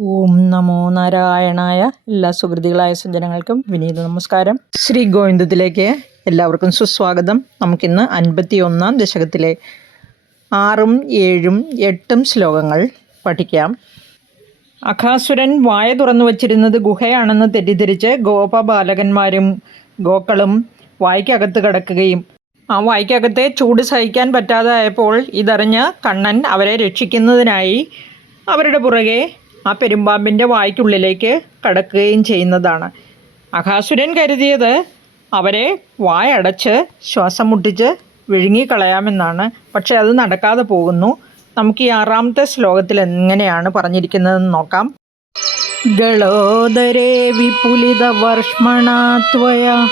ഓം നമോ നാരായണായ എല്ലാ സുഹൃതികളായ സജ്ജനങ്ങൾക്കും വിനീത നമസ്കാരം. ശ്രീ ഗോവിന്ദത്തിലേക്ക് എല്ലാവർക്കും സുസ്വാഗതം. നമുക്കിന്ന് അൻപത്തി ഒന്നാം ദശകത്തിലെ ആറും ഏഴും എട്ടും ശ്ലോകങ്ങൾ പഠിക്കാം. അഖാസുരൻ വായ തുറന്നു വച്ചിരുന്നത് ഗുഹയാണെന്ന് തെറ്റിദ്ധരിച്ച് ഗോപബാലകന്മാരും ഗോക്കളും വായ്ക്കകത്ത് കിടക്കുകയും ആ വായ്ക്കകത്തെ ചൂട് സഹിക്കാൻ പറ്റാതായപ്പോൾ ഇതറിഞ്ഞ് കണ്ണൻ അവരെ രക്ഷിക്കുന്നതിനായി അവരുടെ പുറകെ ആ പെരുമ്പാമ്പിന്റെ വായ്ക്കുള്ളിലേക്ക് കടക്കുകയും ചെയ്യുന്നതാണ്. അഘാസുരൻ കരുതിയത് അവരെ വായടച്ച് ശ്വാസം മുട്ടിച്ച് വിഴുങ്ങിക്കളയാമെന്നാണ്. പക്ഷെ അത് നടക്കാതെ പോകുന്നു. നമുക്ക് ഈ ആറാമത്തെ ശ്ലോകത്തിൽ എങ്ങനെയാണ് പറഞ്ഞിരിക്കുന്നതെന്ന് നോക്കാം. ഗളോദരേ വിപുലിത വർഷ്മണാത്വയ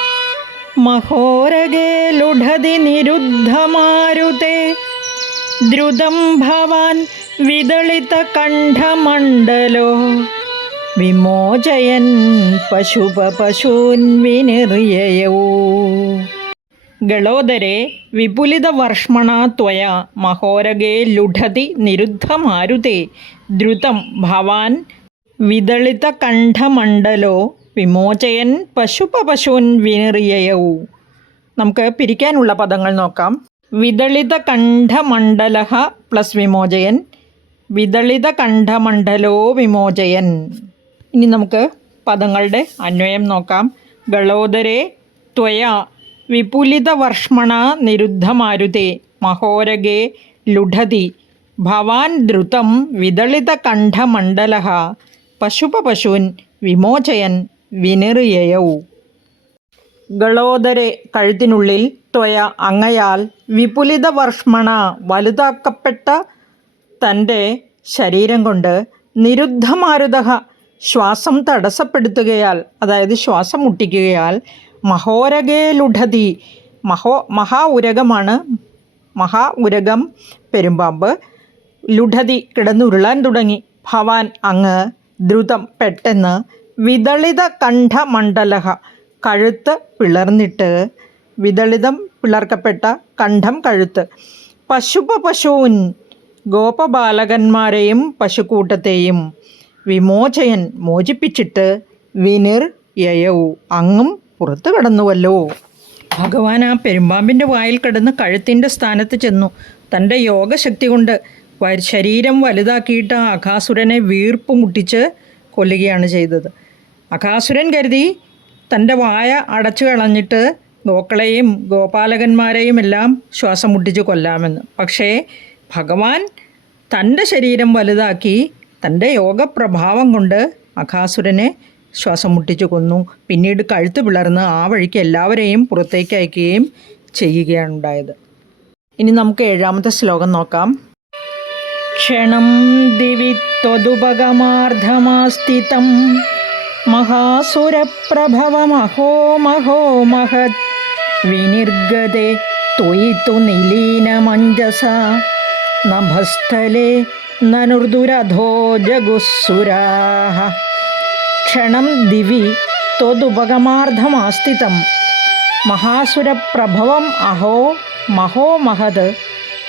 മഹോരഗേ ലുഢതി നിരുദ്ധമാരുതേ ദ്രുതം ഭവാൻ വിദളിത കണ്ഠമണ്ഡലോ വിമോചയൻ പശുപ പശൂൻ വിനിർയയൂ ഗളോദരെ വിപുലിത വർഷ്മണ ത്വയ മഹോരഗേ ലുഢതി നിരുദ്ധമാരുതേ. ദ്രുതം ഭവാൻ വിതളിത കണ്ഠമണ്ഡലോ വിമോചയൻ പശുപ പശൂൻ വിനിർയയൂ നമുക്ക് പിരിക്കാനുള്ള പദങ്ങൾ നോക്കാം. വിതളിത കണ്ഠമണ്ഡല പ്ലസ് വിമോചയൻ വിദളിത കണ്ഠമണ്ഡലോ വിമോചയൻ. ഇനി നമുക്ക് പദങ്ങളുടെ അന്വയം നോക്കാം. ഗളോദരെ ത്വയ വിപുലിത വർഷ്മണ നിരുദ്ധമാരുതേ മഹോരഗേ ലുഢതി ഭവാൻ ദ്രുതം വിദളിത കണ്ഠമണ്ഡല പശുപശൂൻ വിമോചയൻ വിനിറിയയൗ ഗളോദരെ കഴുത്തിനുള്ളിൽ ത്വയ അങ്ങയാൽ വിപുലിത വർഷ്മണ വലുതാക്കപ്പെട്ട തന്റെ ശരീരം കൊണ്ട് നിരുദ്ധമാരുത ശ്വാസം തടസ്സപ്പെടുത്തുകയാൽ അതായത് ശ്വാസം മുട്ടിക്കുകയാൽ മഹോരകേ ലുഢതി മഹോ മഹാ ഉരകമാണ് മഹാ ഉരകം പെരുമ്പാമ്പ് ലുഢതി കിടന്നുരുളാൻ തുടങ്ങി. ഭവാൻ അങ്ങ് ദ്രുതം പെട്ടെന്ന് വിതളിത കണ്ഠമണ്ഡലഹ കഴുത്ത് പിളർന്നിട്ട് വിതളിതം പിളർക്കപ്പെട്ട കണ്ഠം കഴുത്ത്. പശുപ പശൂൻ ഗോപബാലകന്മാരെയും പശുക്കൂട്ടത്തെയും വിമോചയൻ മോചിപ്പിച്ചിട്ട് വിനിർ യയവു അങ്ങും പുറത്തു കടന്നുവല്ലോ. ഭഗവാൻ ആ പെരുമ്പാമ്പിന്റെ വായിൽ കിടന്ന് കഴുത്തിന്റെ സ്ഥാനത്ത് ചെന്നു. തന്റെ യോഗശക്തി കൊണ്ട് ശരീരം വലുതാക്കിയിട്ട് അഖാസുരനെ വീർപ്പ് മുട്ടിച്ച് കൊല്ലുകയാണ് ചെയ്തത്. അഖാസുരൻ കരുതി തന്റെ വായ അടച്ചു കളഞ്ഞിട്ട് ഗോക്കളെയും ഗോപാലകന്മാരെയും എല്ലാം ശ്വാസം മുട്ടിച്ച് കൊല്ലാമെന്ന്. പക്ഷേ ഭഗവാൻ തന്റെ ശരീരം വലുതാക്കി തന്റെ യോഗപ്രഭാവം കൊണ്ട് അഖാസുരനെ ശ്വാസം മുട്ടിച്ചു കൊന്നു. പിന്നീട് കഴുത്ത് പിളർന്ന് ആ വഴിക്ക് എല്ലാവരെയും പുറത്തേക്ക് അയക്കുകയും ചെയ്യുകയാണ് ഉണ്ടായത്. ഇനി നമുക്ക് ഏഴാമത്തെ ശ്ലോകം നോക്കാം. ക്ഷണം ദിവി ത്വതുപകമാർദ്ധമാസ്ഥിതം മഹാസുരപ്രഭവമഹോ മഹോ മഹത്. വിനിർഗതേ ത്വയി നിലീനമഞ്ജസ. നഭസ്ഥലേ നനുർദുരധോ ജഗുസുരാഹ ക്ഷണം ദിവി ത്വതുപഗമാർദ്ധമാസ്ഥിതം മഹാസുരപ്രഭവം അഹോ മഹോ മഹത്.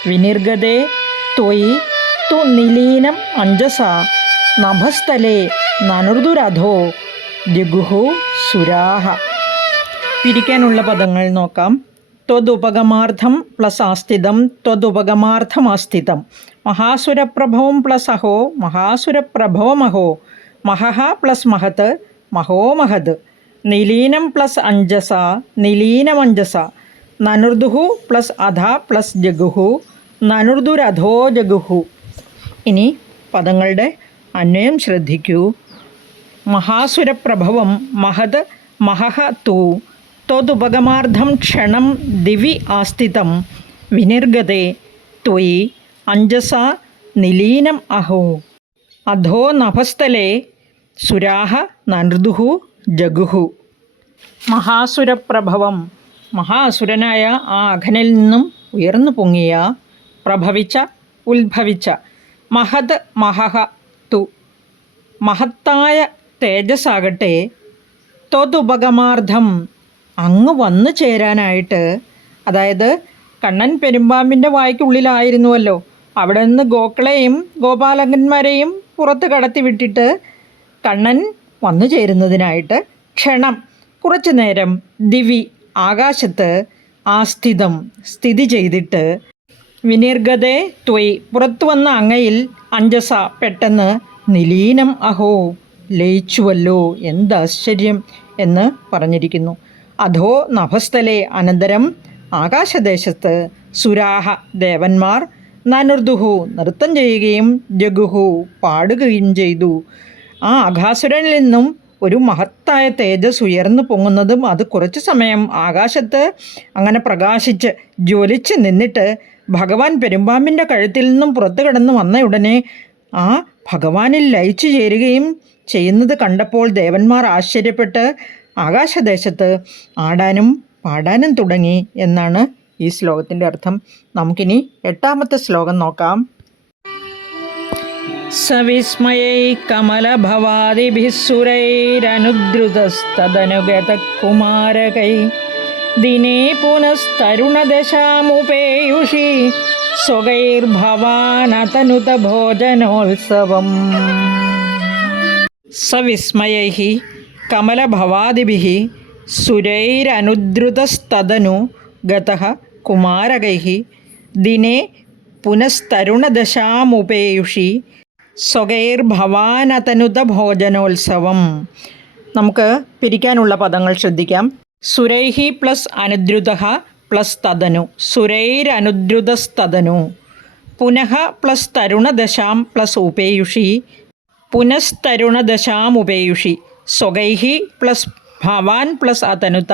വിനിർഗതേ ത്വയി തു നിലീനം അഞ്ജസ. നഭസ്ഥലേ നനുർദുരധോ ജഗുഹു സുരാഹ. പിരിക്കാനുള്ള പദങ്ങൾ നോക്കാം. ത്വതുപഗമാർത്ഥം പ്ലസ് ആസ്ഥിതം ത്വതുപഗമാർത്ഥമാസ്ഥിതം മഹാസുരപ്രഭവം പ്ലസ് അഹോ മഹാസുരപ്രഭവമഹോ. മഹഹ പ്ലസ് മഹത് മഹോ മഹത് നിലീനം പ്ലസ് അഞ്ജസ നിലീനമഞ്ജസ. നനുർദുഹു പ്ലസ് അധ പ്ലസ് ജഗുഹു നനുർദുരധോ ജഗുഹു. ഇനി പദങ്ങളുടെ അന്വയം ശ്രദ്ധിക്കൂ. മഹാസുരപ്രഭവം മഹത് മഹഹ തു. ത്വതുപഗമാർദ്ധം ക്ഷണം ദിവി आस्थितं വിനിർഗതേ ത്വയി അഞ്ജസ നിലീനം അഹോ. അധോ നഭസ്ഥലേ സുരാഹ നർദുഹു ജഗുഹു. മഹാസുരപ്രഭവം. മഹാസുരനായ ആ അഘനിൽ നിന്നും ഉയർന്നു പൊങ്ങിയ പ്രഭവിച്ച ഉത്ഭവിച്ച മഹത് മഹഹ തു. മഹത്തായ തേജസ്സാകട്ടെ ത്വതുപഗമാർദ്ധം അങ്ങ് വന്നു ചേരാനായിട്ട് അതായത് കണ്ണൻ പെരുമ്പാമ്പിന്റെ വായ്ക്കുള്ളിലായിരുന്നുവല്ലോ. അവിടെ നിന്ന് ഗോക്കളെയും ഗോപാലകന്മാരെയും പുറത്ത് കടത്തി വിട്ടിട്ട് കണ്ണൻ വന്നു ചേരുന്നതിനായിട്ട് ക്ഷണം. കുറച്ചു നേരം ദിവി ആകാശത്ത് ആസ്ഥിതം സ്ഥിതി ചെയ്തിട്ട് വിനിർഗതേ ത്വയ് പുറത്തു വന്ന അങ്ങയിൽ അഞ്ചസ പെട്ടെന്ന് നിലീനം അഹോ ലയിച്ചുവല്ലോ എന്താശ്ചര്യം എന്ന് പറഞ്ഞിരിക്കുന്നു. അധോ നഭസ്ഥലെ അനന്തരം ആകാശദേശത്ത് സുരാഹ ദേവന്മാർ നനുർദുഹു നൃത്തം ചെയ്യുകയും ജഗുഹു പാടുകയും ചെയ്തു. ആ ആകാസുരനിൽ നിന്നും ഒരു മഹത്തായ തേജസ് ഉയർന്നു പൊങ്ങുന്നതും അത് കുറച്ചു സമയം ആകാശത്ത് അങ്ങനെ പ്രകാശിച്ച് ജ്വലിച്ച് നിന്നിട്ട് ഭഗവാൻ പെരുമ്പാമ്പിന്റെ കഴുത്തിൽ നിന്നും പുറത്തു കിടന്ന് വന്ന ഉടനെ ആ ഭഗവാനിൽ ലയിച്ചു ചേരുകയും ചെയ്യുന്നത് കണ്ടപ്പോൾ ദേവന്മാർ ആശ്ചര്യപ്പെട്ട് ആകാശദേശത്ത് ആടാനും പാടാനും തുടങ്ങി എന്നാണ് ഈ ശ്ലോകത്തിന്റെ അർത്ഥം. നമുക്കിനി എട്ടാമത്തെ ശ്ലോകം നോക്കാം. സവിസ്മയൈ കമലഭവാദിഭിः സുരൈരനുദ്രുതസ്തദനുഗതകുമാരകൈ. ദിനേ പുനസ്തരുണദശാമുപേയുഷി സ്വകൈർഭവാനതനുത ഭോജനോത്സവം സവിസ്മയൈ കമലഭവാദിഭിः സുരൈരനുദ്രുതസ്തനു ഗത കുമാരകൈ ദിനേ പുനസ്തരുണദശാമുപേയുഷി സ്വകൈർഭവാനതനുത ഭോജനോത്സവം നമുക്ക് പിരിക്കാനുള്ള പദങ്ങൾ ശ്രദ്ധിക്കാം. സുരൈഹി പ്ലസ് അനുദ്രുത പ്ലസ് തദനു. സുരൈരനുദ്രുതസ്തനു പുനഃ പ്ലസ് തരുണദശാം പ്ലസ് ഉപേയുഷി. പുനസ്തരുണദശാം ഉപേയുഷി സ്വകൈഹി പ്ലസ് ഭവാൻ പ്ലസ് അതനുത.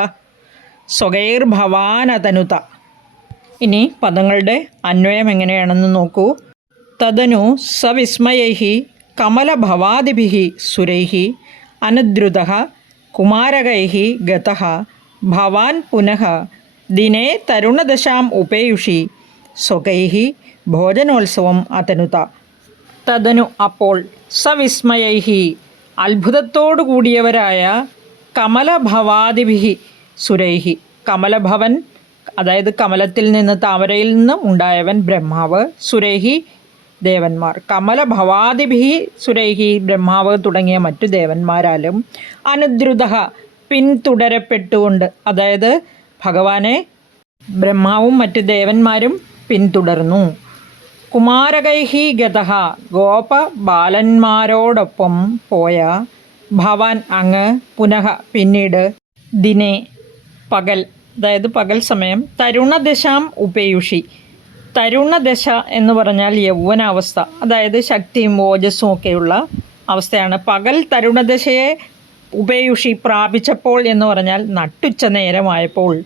സ്വകൈർഭവാൻ അതനുത. ഇനി പദങ്ങളുടെ അന്വയം എങ്ങനെയാണെന്ന് നോക്കൂ. തദനു സവിസ്മയൈ കമലഭവാദിഭി സുരൈ അനുദ്രുത കുമാരകൈ ഗത ഭവാൻ പുനഃ ദിനേ തരുണദശാം ഉപേയുഷി സ്വകൈഹി ഭോജനോത്സവം അതനുത. തദനു അപ്പോൾ സവിസ്മയൈ അത്ഭുതത്തോടു കൂടിയവരായ കമലഭവാദിഭി സുരൈഹി. കമലഭവൻ അതായത് കമലത്തിൽ നിന്ന് താമരയിൽ നിന്ന് ഉണ്ടായവൻ ബ്രഹ്മാവ് സുരൈഹി ദേവന്മാർ. കമലഭവാദിഭി സുരൈഹി ബ്രഹ്മാവ് തുടങ്ങിയ മറ്റു ദേവന്മാരാലും അനുദ്രുത പിന്തുടരപ്പെട്ടുകൊണ്ട് അതായത് ഭഗവാനെ ബ്രഹ്മാവും മറ്റു ദേവന്മാരും പിന്തുടർന്നു. കുമാരകൈഹി ഗതഹ ഗോപ ബാലന്മാരോടൊപ്പം പോയ ഭവാൻ അങ്ങ് പുനഃ പിന്നീട് ദിനെ പകൽ അതായത് പകൽ സമയം തരുണദശാം ഉപേയുഷി. തരുണദശ എന്ന് പറഞ്ഞാൽ യൗവനാവസ്ഥ അതായത് ശക്തിയും ഓജസ്സും ഒക്കെയുള്ള അവസ്ഥയാണ്. പകൽ തരുണദശയെ ഉപേയുഷി പ്രാപിച്ചപ്പോൾ എന്ന് പറഞ്ഞാൽ നട്ടുച്ച നേരമായപ്പോൾ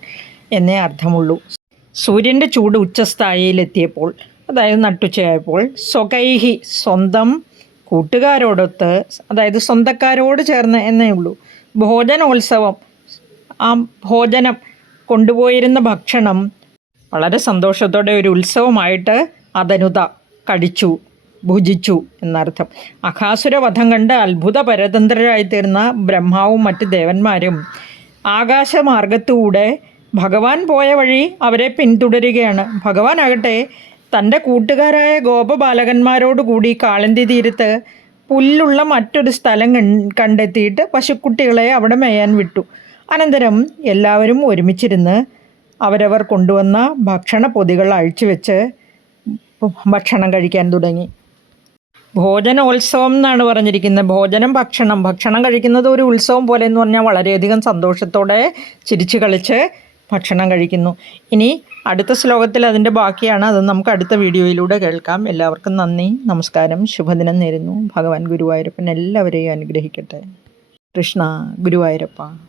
എന്നേ അർത്ഥമുള്ളൂ. സൂര്യന്റെ ചൂട് ഉച്ചസ്ഥായിയിലെത്തിയപ്പോൾ അതായത് നട്ടുച്ചയായപ്പോൾ സ്വകൈഹി സ്വന്തം കൂട്ടുകാരോടൊത്ത് അതായത് സ്വന്തക്കാരോട് ചേർന്ന് എന്നേ ഉള്ളൂ. ഭോജനോത്സവം ആ ഭോജനം കൊണ്ടുപോയിരുന്ന ഭക്ഷണം വളരെ സന്തോഷത്തോടെ ഒരു ഉത്സവമായിട്ട് അതനുത കടിച്ചു ഭുജിച്ചു എന്നർത്ഥം. അഖാസുരവധം കണ്ട് അത്ഭുത പരതന്ത്രരായി തീർന്ന ബ്രഹ്മാവും മറ്റ് ദേവന്മാരും ആകാശമാർഗത്തൂടെ ഭഗവാൻ പോയ വഴി അവരെ പിന്തുടരുകയാണ്. ഭഗവാനാകട്ടെ തന്റെ കൂട്ടുകാരായ ഗോപബാലകന്മാരോടുകൂടി കാളന്തി തീരത്ത് പുല്ലുള്ള മറ്റൊരു സ്ഥലം കണ്ടെത്തിയിട്ട് പശുക്കുട്ടികളെ അവിടെ മേയാൻ വിട്ടു. അനന്തരം എല്ലാവരും ഒരുമിച്ചിരുന്ന് അവരവർ കൊണ്ടുവന്ന ഭക്ഷണ പൊതികൾ അഴിച്ചുവെച്ച് ഭക്ഷണം കഴിക്കാൻ തുടങ്ങി. ഭോജനോത്സവം എന്നാണ് പറഞ്ഞിരിക്കുന്നത്. ഭോജനം ഭക്ഷണം. ഭക്ഷണം കഴിക്കുന്നത് ഒരു ഉത്സവം പോലെ എന്ന് പറഞ്ഞാൽ വളരെയധികം സന്തോഷത്തോടെ ചിരിച്ചു കളിച്ച് ഭക്ഷണം കഴിക്കുന്നു. ഇനി അടുത്ത ശ്ലോകത്തിൽ അതിന്റെ ബാക്കിയാണ്. അത് നമുക്ക് അടുത്ത വീഡിയോയിലൂടെ കേൾക്കാം. എല്ലാവർക്കും നന്ദി. നമസ്കാരം. ശുഭദിനം നേരുന്നു. ഭഗവാൻ ഗുരുവായൂരപ്പൻ എല്ലാവരെയും അനുഗ്രഹിക്കട്ടെ. കൃഷ്ണ ഗുരുവായൂരപ്പ.